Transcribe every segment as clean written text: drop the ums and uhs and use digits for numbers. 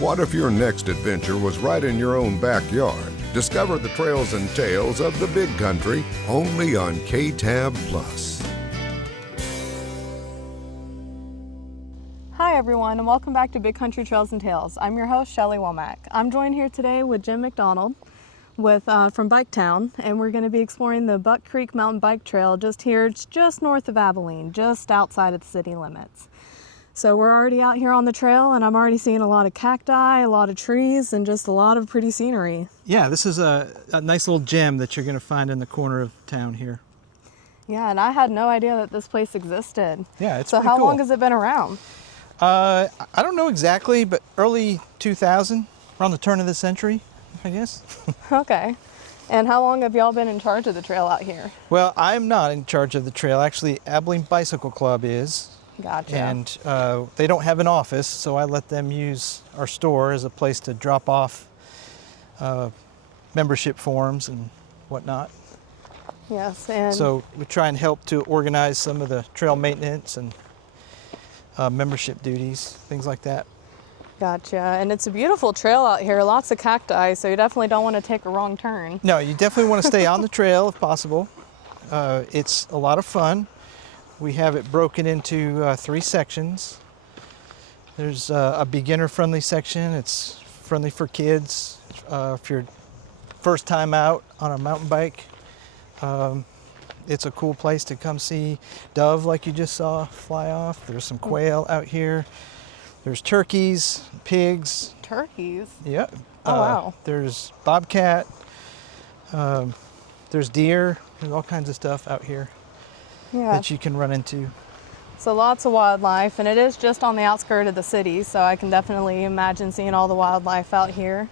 What if your next adventure was right in your own backyard? Discover the trails and tales of the Big Country only on KTAB Plus. Hi everyone, and welcome back to Big Country Trails and Tales. I'm your host, Shelly Womack. I'm joined here today with Jim McDonald from Bike Town, and we're going to be exploring the Buck Creek Mountain Bike Trail just here. It's just north of Abilene, just outside of the city limits. So we're already out here on the trail, and I'm already seeing a lot of cacti, a lot of trees, and just a lot of pretty scenery. Yeah, this is a nice little gem that you're going to find in the corner of town here. Yeah, and I had no idea that this place existed. Yeah, it's so pretty how cool. long has it been around? I don't know exactly, but early 2000, around the turn of the century, I guess. Okay. And how long have y'all been in charge of the trail out here? Well, I'm not in charge of the trail. Actually, Abilene Bicycle Club is. Gotcha. And they don't have an office, so I let them use our store as a place to drop off membership forms and whatnot. Yes, and So we try and help to organize some of the trail maintenance and membership duties, things like that. gotcha. And it's a beautiful trail out here, lots of cacti, so you definitely don't want to take a wrong turn. No, you definitely want to stay on the trail if possible. It's a lot of fun. We have it broken into 3 sections. There's a beginner-friendly section. It's friendly for kids. If you're first time out on a mountain bike, it's a cool place to come see dove like you just saw fly off. There's some quail out here. There's turkeys, pigs. Turkeys? Yeah. Oh, wow. There's bobcat. There's deer. There's all kinds of stuff out here that you can run into. So lots of wildlife, and it is just on the outskirts of the city, so I can definitely imagine seeing all the wildlife out here.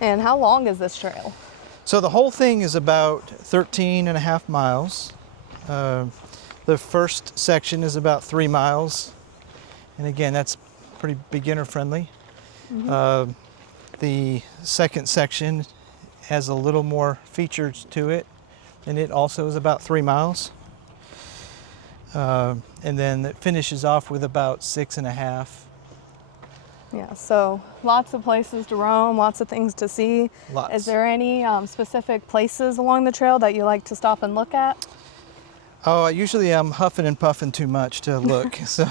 And how long is this trail? So the whole thing is about 13 and a half miles. The first section is about 3 miles. And again, that's pretty beginner friendly. Mm-hmm. The second section has a little more features to it, and it also is about 3 miles. And then it finishes off with about 6.5. Yeah, so lots of places to roam, lots of things to see. Lots. Is there any specific places along the trail that you like to stop and look at? Oh, usually I'm huffing and puffing too much to look. So.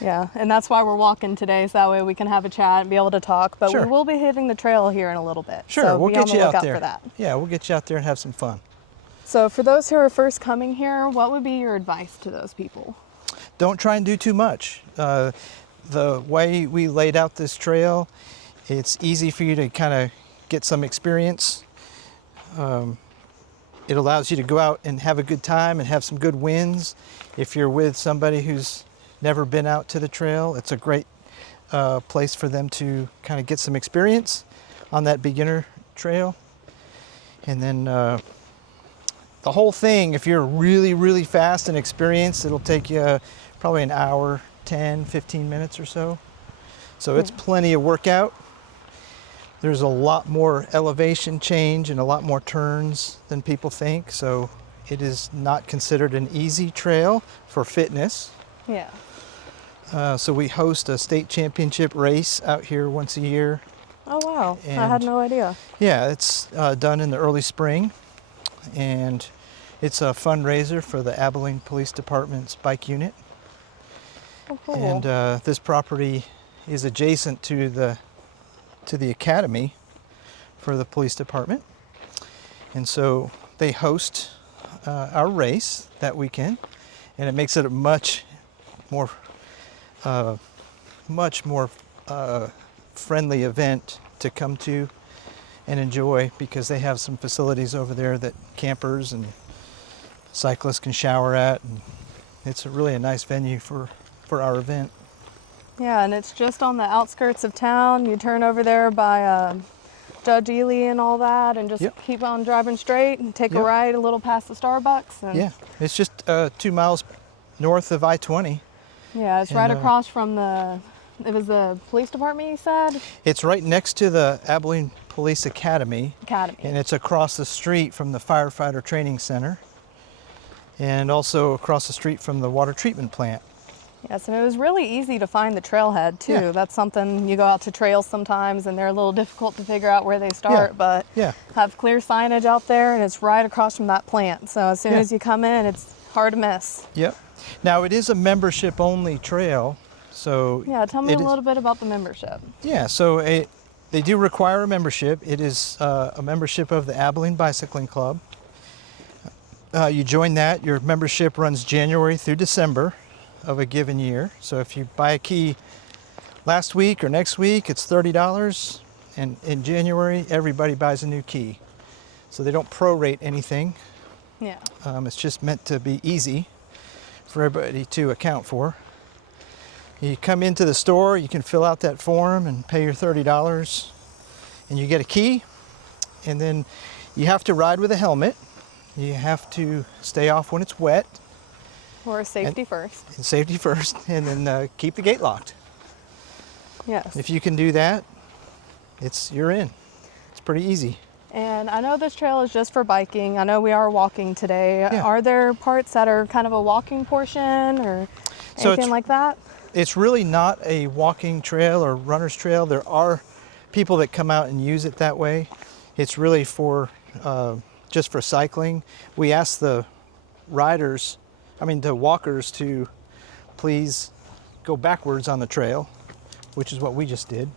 Yeah, and that's why we're walking today, so that way we can have a chat and be able to talk. But Sure. we will be hitting the trail here in a little bit. Sure, so we'll be get on the you out lookout there. for that. Yeah, we'll get you out there and have some fun. So for those who are first coming here, what would be your advice to those people? Don't try and do too much. The way we laid out this trail, it's easy for you to kind of get some experience. It allows you to go out and have a good time and have some good wins. If you're with somebody who's never been out to the trail, it's a great place for them to kind of get some experience on that beginner trail. And then the whole thing, if you're really, really fast and experienced, it'll take you probably an hour, 10, 15 minutes or so. So it's plenty of workout. There's a lot more elevation change and a lot more turns than people think. So it is not considered an easy trail for fitness. Yeah. So we host a state championship race out here once a year. Oh, wow. I And had no idea. Yeah, it's done in the early spring, and it's a fundraiser for the Abilene Police Department's bike unit. Oh, cool. And this property is adjacent to the academy for the police department, and so they host our race that weekend, and it makes it a much more friendly event to come to and enjoy, because they have some facilities over there that campers and cyclists can shower at, and it's really a nice venue for our event. Yeah, and it's just on the outskirts of town. You turn over there by Judge Ely and all that, and just keep on driving straight and take a ride a little past the Starbucks. And yeah, it's just 2 miles north of I-20. Yeah, it's right across from it was the police department, you said? It's right next to the Abilene Police Academy. And it's across the street from the Firefighter Training Center, and also across the street from the water treatment plant. Yes, and it was really easy to find the trailhead too. Yeah. That's something, you go out to trails sometimes and they're a little difficult to figure out where they start, but Yeah. have clear signage out there and it's right across from that plant. So as soon Yeah. as you come in, it's hard to miss. Yep. Now it is a membership only trail, so Yeah, tell me a it is- little bit about the membership. Yeah, so they do require a membership. It is a membership of the Abilene Bicycling Club. You join that. Your membership runs January through December of a given year. So if you buy a key last week or next week, it's $30. And in January, everybody buys a new key. So they don't prorate anything. Yeah. It's just meant to be easy for everybody to account for. You come into the store, you can fill out that form and pay your $30, and you get a key. And then you have to ride with a helmet. You have to stay off when it's wet, Or safety first. and safety first, and then keep the gate locked. Yes. If you can do that, you're in. It's pretty easy. And I know this trail is just for biking. I know we are walking today. Yeah. Are there parts that are kind of a walking portion or So anything like that? It's really not a walking trail or runner's trail. There are people that come out and use it that way. It's really for just for cycling. We ask the walkers to please go backwards on the trail, which is what we just did.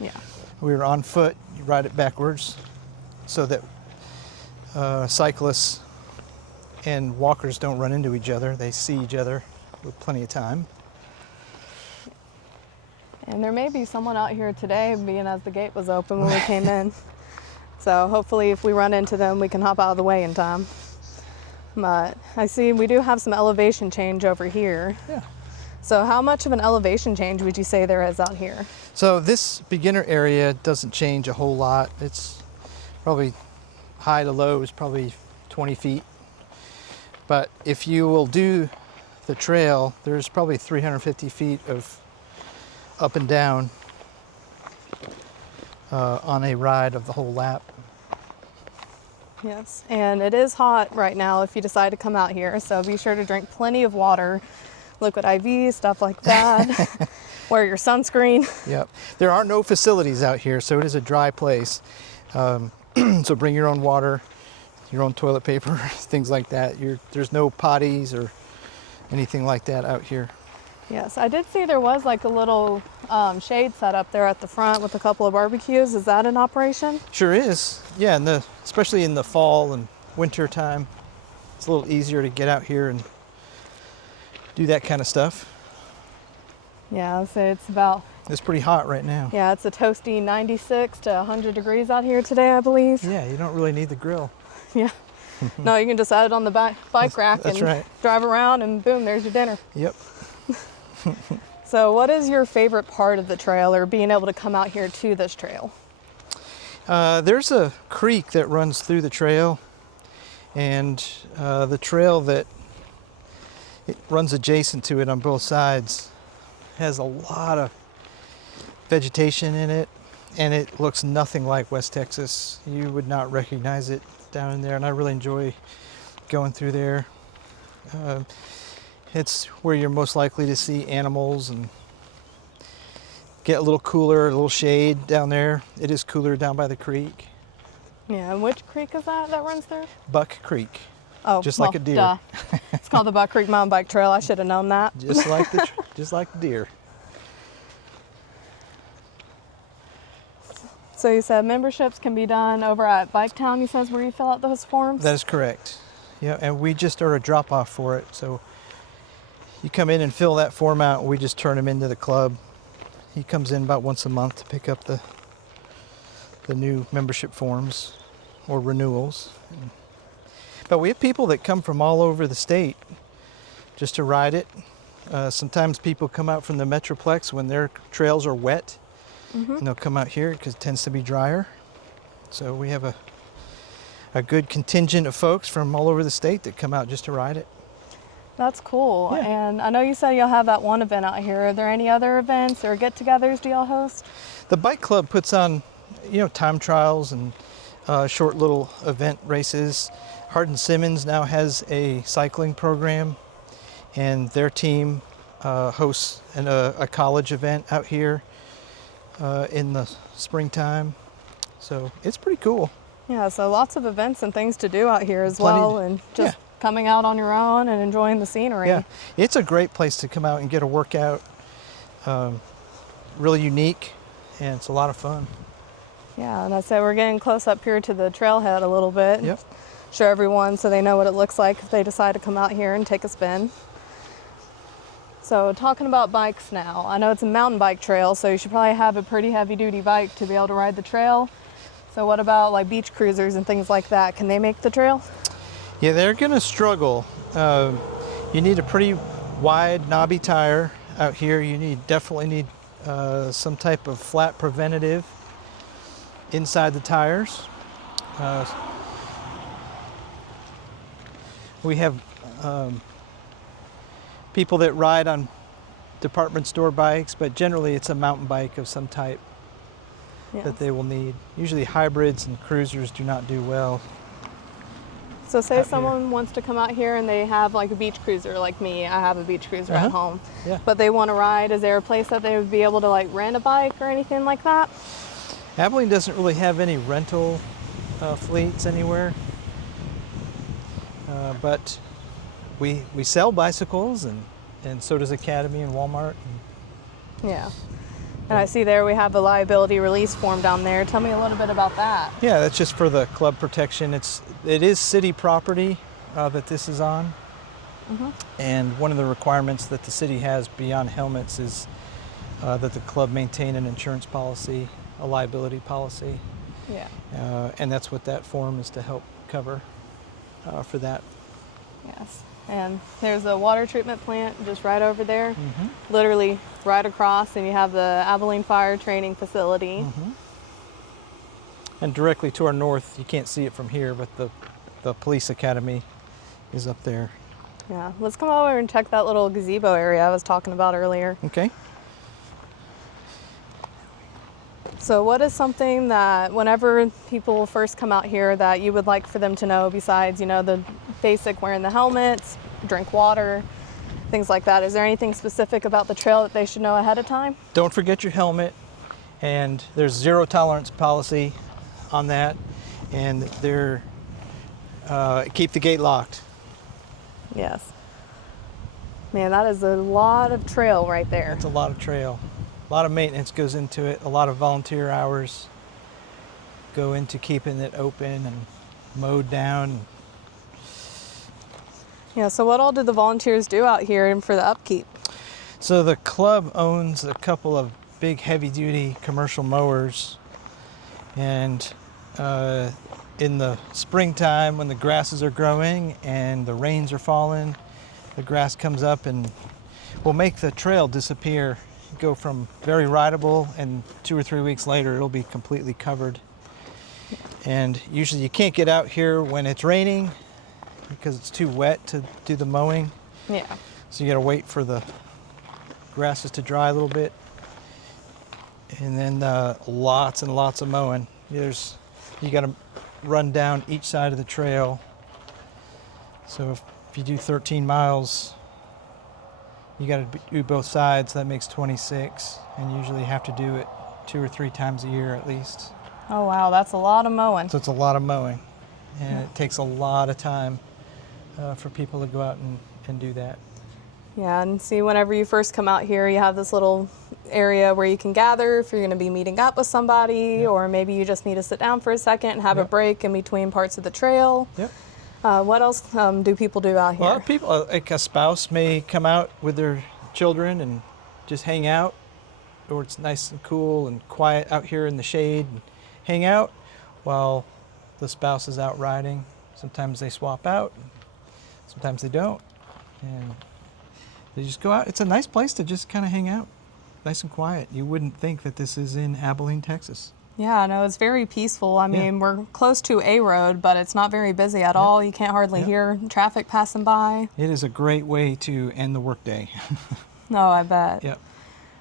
Yeah. We were on foot, you ride it backwards so that cyclists and walkers don't run into each other. They see each other with plenty of time. And there may be someone out here today, being as the gate was open when we came in. So hopefully if we run into them, we can hop out of the way in time. But I see we do have some elevation change over here. Yeah. So how much of an elevation change would you say there is out here? So this beginner area doesn't change a whole lot. It's probably high to low is probably 20 feet. But if you will do the trail, there's probably 350 feet of up and down on a ride of the whole lap. Yes, and it is hot right now if you decide to come out here, so be sure to drink plenty of water, liquid IV, stuff like that. Wear your sunscreen. Yep. There are no facilities out here, so it is a dry place. So bring your own water, your own toilet paper, things like that. There's no potties or anything like that out here. Yes, I did see there was like a little shade set up there at the front with a couple of barbecues. Is that in operation? Sure is. Yeah, especially in the fall and winter time, it's a little easier to get out here and do that kind of stuff. Yeah, so it's about, It's pretty hot right now. yeah, it's a toasty 96 to 100 degrees out here today, I believe. Yeah, you don't really need the grill. Yeah. No, you can just add it on the bike rack that's and right. drive around and boom, there's your dinner. Yep. So what is your favorite part of the trail or being able to come out here to this trail? There's a creek that runs through the trail, and the trail that it runs adjacent to it on both sides has a lot of vegetation in it, and it looks nothing like West Texas. You would not recognize it down in there, and I really enjoy going through there. It's where you're most likely to see animals and get a little cooler, a little shade down there. It is cooler down by the creek. Yeah, and which creek is that runs through? Buck Creek, Oh, just like a deer. Duh. It's called the Buck Creek Mountain Bike Trail. I should have known that. just like the deer. So you said memberships can be done over at Bike Town, you says, where you fill out those forms? That is correct. Yeah, and we just are a drop off for it. So you come in and fill that form out, and we just turn him into the club. He comes in about once a month to pick up the new membership forms or renewals. But we have people that come from all over the state just to ride it. Sometimes people come out from the Metroplex when their trails are wet, and they'll come out here because it tends to be drier. So we have a good contingent of folks from all over the state that come out just to ride it. That's cool. Yeah. And I know you said you'll have that one event out here. Are there any other events or get-togethers do y'all host? The bike club puts on, time trials and short little event races. Hardin Simmons now has a cycling program, and their team hosts a college event out here in the springtime. So it's pretty cool. Yeah, so lots of events and things to do out here as Plenty well, to- and just yeah. coming out on your own and enjoying the scenery. Yeah, it's a great place to come out and get a workout. Really unique, and it's a lot of fun. Yeah, and I said we're getting close up here to the trailhead a little bit. Yep. Show everyone so they know what it looks like if they decide to come out here and take a spin. So talking about bikes now, I know it's a mountain bike trail, so you should probably have a pretty heavy duty bike to be able to ride the trail. So what about like beach cruisers and things like that? Can they make the trail? Yeah, they're gonna struggle. You need a pretty wide knobby tire out here. You definitely need some type of flat preventative inside the tires. We have people that ride on department store bikes, but generally it's a mountain bike of some type Yeah. that they will need. Usually hybrids and cruisers do not do well. So say out here. someone wants to come out here and they have like a beach cruiser like me. I have a beach cruiser at home. Yeah. But they want to ride. Is there a place that they would be able to like rent a bike or anything like that? Abilene doesn't really have any rental fleets anywhere, but we sell bicycles, and so does Academy and Walmart. Yeah. And I see there we have a liability release form down there. Tell me a little bit about that. Yeah, that's just for the club protection. It is city property that this is on, and one of the requirements that the city has beyond helmets is that the club maintain an insurance policy, a liability policy, Yeah. and that's what that form is to help cover for that. Yes. And there's a water treatment plant just right over there, literally right across, and you have the Abilene Fire Training Facility. And directly to our north, you can't see it from here, but the police academy is up there. Yeah. Let's come over and check that little gazebo area I was talking about earlier. Okay. So what is something that whenever people first come out here that you would like for them to know besides, you know, the basic wearing the helmets, drink water, things like that? Is there anything specific about the trail that they should know ahead of time? Don't forget your helmet, and there's zero tolerance policy on that, and they're keep the gate locked. Yes. Man, that is a lot of trail right there. That's a lot of trail. A lot of maintenance goes into it. A lot of volunteer hours go into keeping it open and mowed down. Yeah, so what all do the volunteers do out here and for the upkeep? So the club owns a couple of big heavy-duty commercial mowers, and in the springtime when the grasses are growing and the rains are falling, the grass comes up and will make the trail disappear, go from very rideable, and 2 or 3 weeks later it'll be completely covered. And usually you can't get out here when it's raining because it's too wet to do the mowing. Yeah. So you gotta wait for the grasses to dry a little bit. And then lots and lots of mowing. You gotta run down each side of the trail. So if you do 13 miles, you gotta do both sides. That makes 26, and usually you have to do it 2 or 3 times a year at least. Oh wow, that's a lot of mowing. So it's a lot of mowing, and it takes a lot of time for people to go out and do that. Yeah, and see, whenever you first come out here, you have this little area where you can gather if you're going to be meeting up with somebody, or maybe you just need to sit down for a second and have a break in between parts of the trail. Yep. What else do people do out here? Well, people, like a spouse may come out with their children and just hang out, or it's nice and cool and quiet out here in the shade and hang out while the spouse is out riding. Sometimes they swap out, sometimes they don't. And they just go out. It's a nice place to just kind of hang out, nice and quiet. You wouldn't think that this is in Abilene, Texas. Yeah, no, it's very peaceful. I mean, we're close to a road, but it's not very busy at all. You can't hardly hear traffic passing by. It is a great way to end the workday. No, I bet. Yep.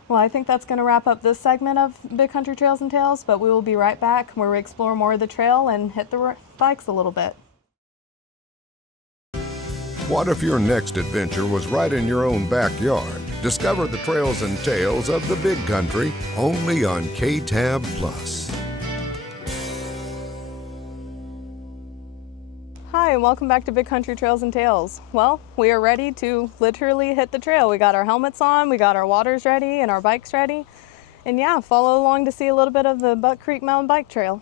Well, I think that's going to wrap up this segment of Big Country Trails and Tales, but we will be right back where we explore more of the trail and hit the bikes a little bit. What if your next adventure was right in your own backyard? Discover the trails and tales of the big country only on KTAB Plus. Hi, and welcome back to Big Country Trails and Tales. Well, we are ready to literally hit the trail. We got our helmets on, we got our waters ready, and our bikes ready. And yeah, follow along to see a little bit of the Buck Creek Mountain Bike Trail.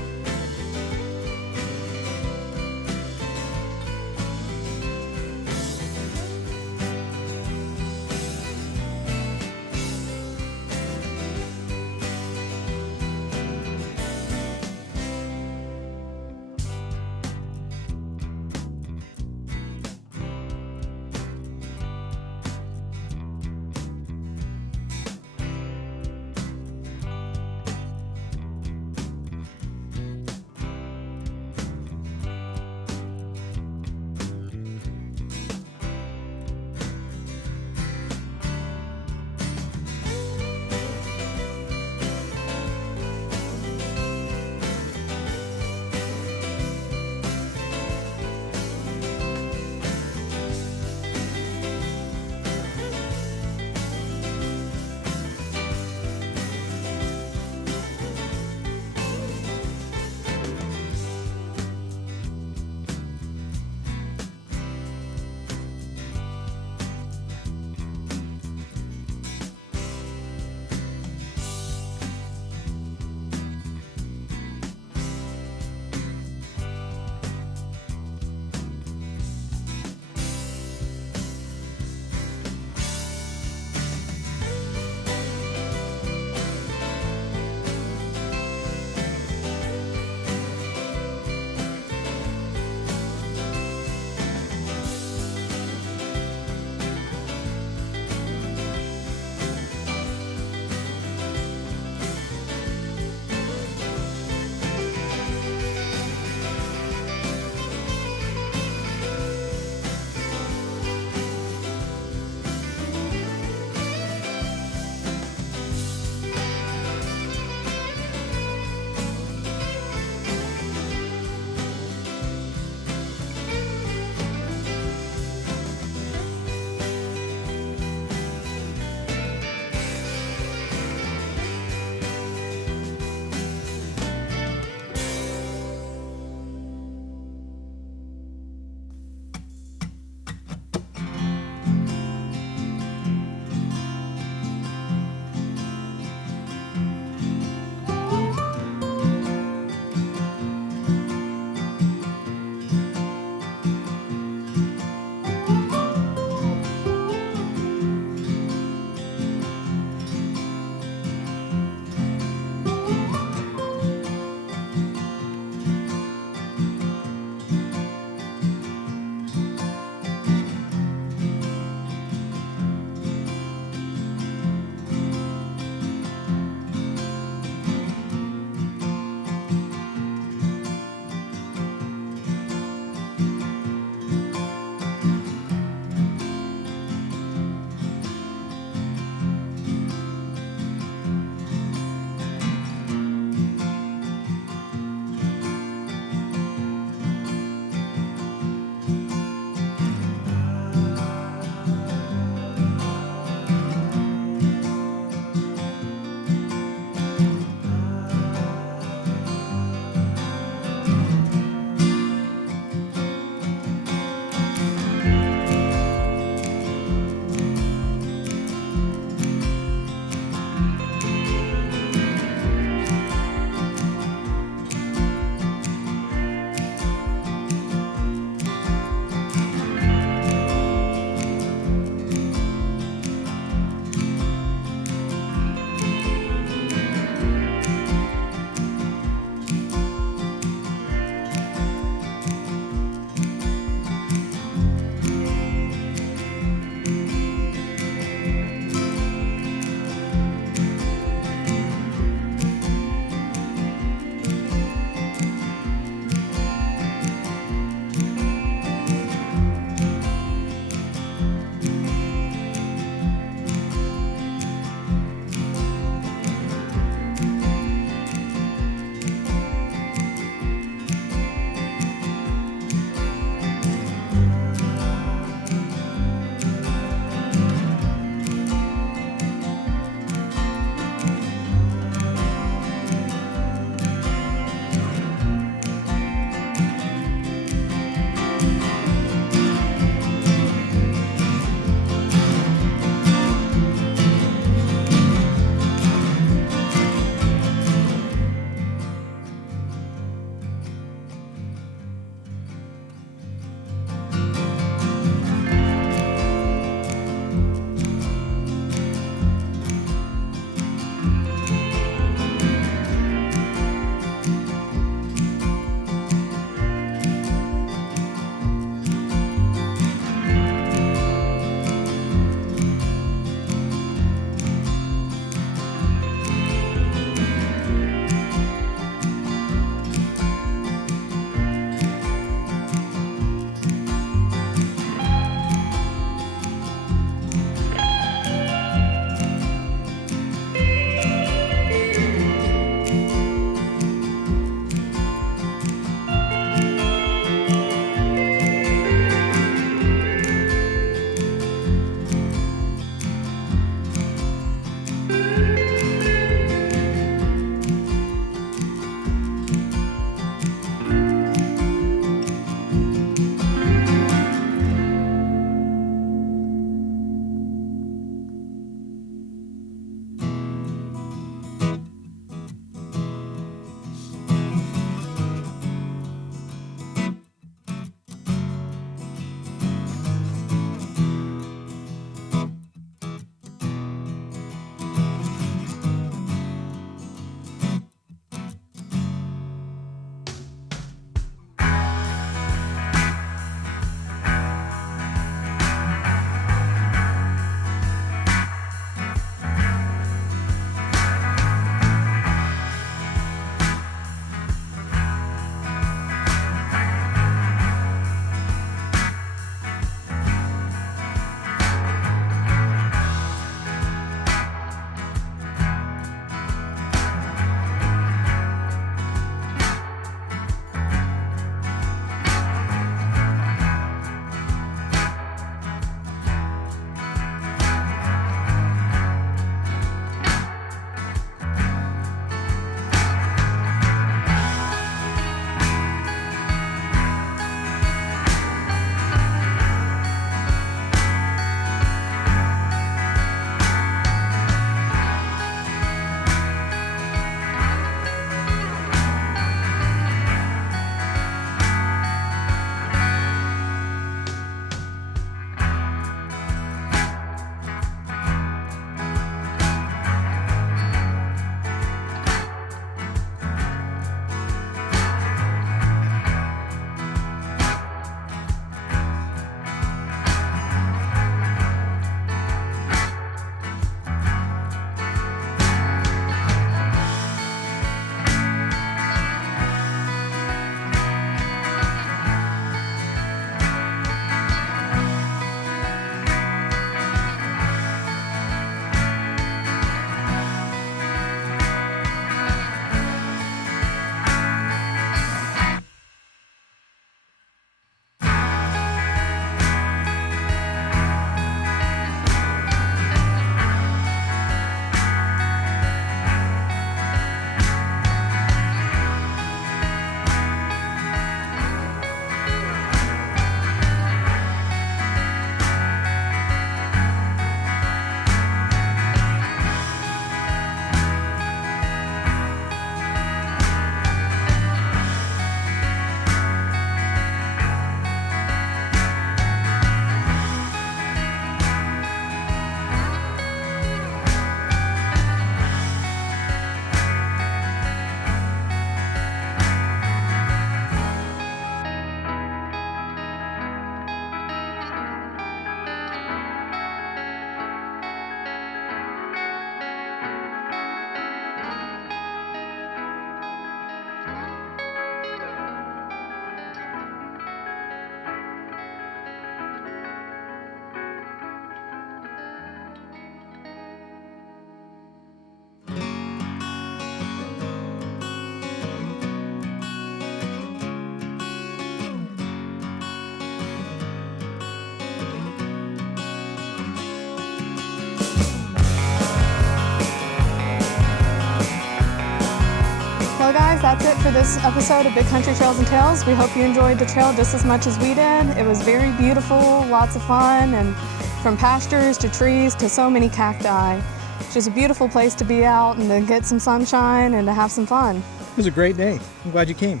that's it for this episode of Big Country Trails and Tales. We hope you enjoyed the trail just as much as we did. It was very beautiful, lots of fun, and from pastures to trees to so many cacti. It's just a beautiful place to be out and to get some sunshine and to have some fun. It was a great day. I'm glad you came.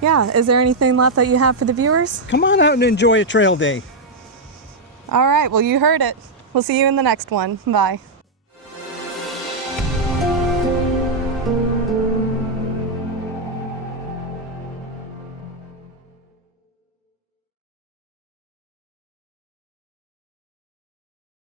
Yeah, is there anything left that you have for the viewers? Come on out and enjoy a trail day. All right, well, you heard it. We'll see you in the next one. Bye.